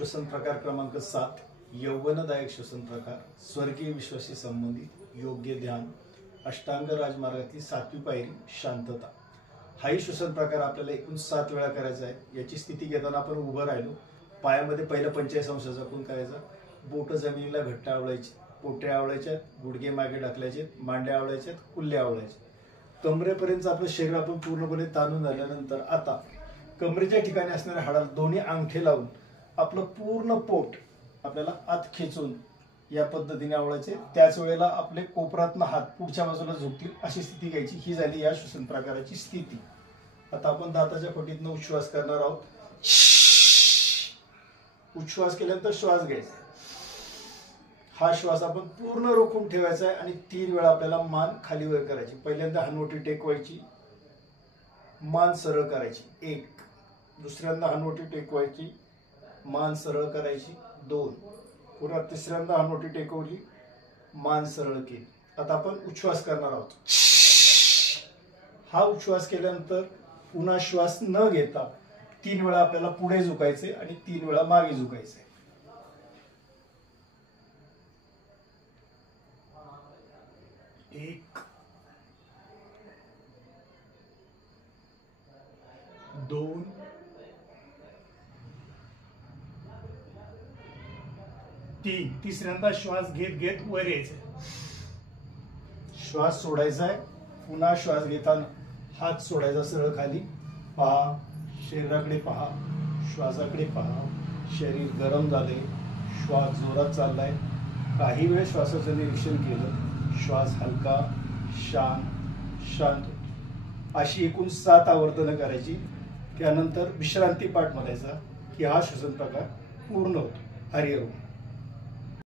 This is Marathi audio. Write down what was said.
श्वसन प्रकार क्रमांक 7 यौवनदायक श्वसन प्रकार स्वर्गीय विश्वाशी संबंधित योग्य ध्यान अष्टांग राजमार्गातली 7वी पायरी शांतता। हाही श्वसन प्रकार आपल्याला एकूण 7 वेळा करायचा आहे। याची स्थिती घेताना आपण उभं राहिलो, पायामध्ये पहिला 45 अंशाचा कोन करायचा, बोट जमिनीला घट्ट आवळायची, पोटऱ्या आवळायच्या, गुडघे मागे टाकल्याचे, मांड्या आवळायच्या, कुल्ल्या आवळायच्या। कमरेपर्यंत आपलं शरीर आपण पूर्णपणे ताणून झाल्यानंतर आता कमरेच्या ठिकाणी असणाऱ्या हाडाला दोन्ही अंगठे लावून आपलं पूर्ण पोट आपल्याला आत खेचून या पद्धतीने आवळायचे। त्याच वेळेला आपले कोपरातनं हात पुढच्या बाजूला झुकतील अशी स्थिती घ्यायची। ही झाली या श्वसन प्रकाराची स्थिती। आता आपण दाताच्या फटीतनं उच्छ्वास करणार आहोत। उच्छ्वास केल्यानंतर श्वास घ्यायचा। हा श्वास आपण पूर्ण रोखून ठेवायचा आहे आणि 3 वेळा आपल्याला मान खाली वर करायची। पहिल्यांदा हनुवटी टेकवायची, मान सरळ करायची 1, दुसऱ्यांदा हनुवटी टेकवायची, मान सरळ करायची 2, पुन्हा तिसऱ्यांदा हनुवटी टेकवली, मान सरळ केली। आता आपण उच्छ्वास करणार आहोत। हा उच्छ्वास केल्यानंतर पुन्हा श्वास न घेता 3 वेळा आपल्याला पुढे झुकायचे आणि 3 वेळा मागे झुकायचे। 1 2 3 तिसऱ्यांदा श्वास घेत घेत वर यायचं, श्वास सोडायचा आहे। पुन्हा श्वास घेताना हात सोडायचा सरळ खाली, पहा शरीराकडे पहा, श्वासाकडे पहा, शरीर गरम झाले, श्वास जोरात चाललाय। काही वेळ श्वासाचं निरीक्षण केलं, श्वास हलका शांत अशी एकूण 7 आवर्तनं करायची। त्यानंतर विश्रांती पाठ म्हणायचा की हा श्वसन प्रकार पूर्ण होतो। हरिओम।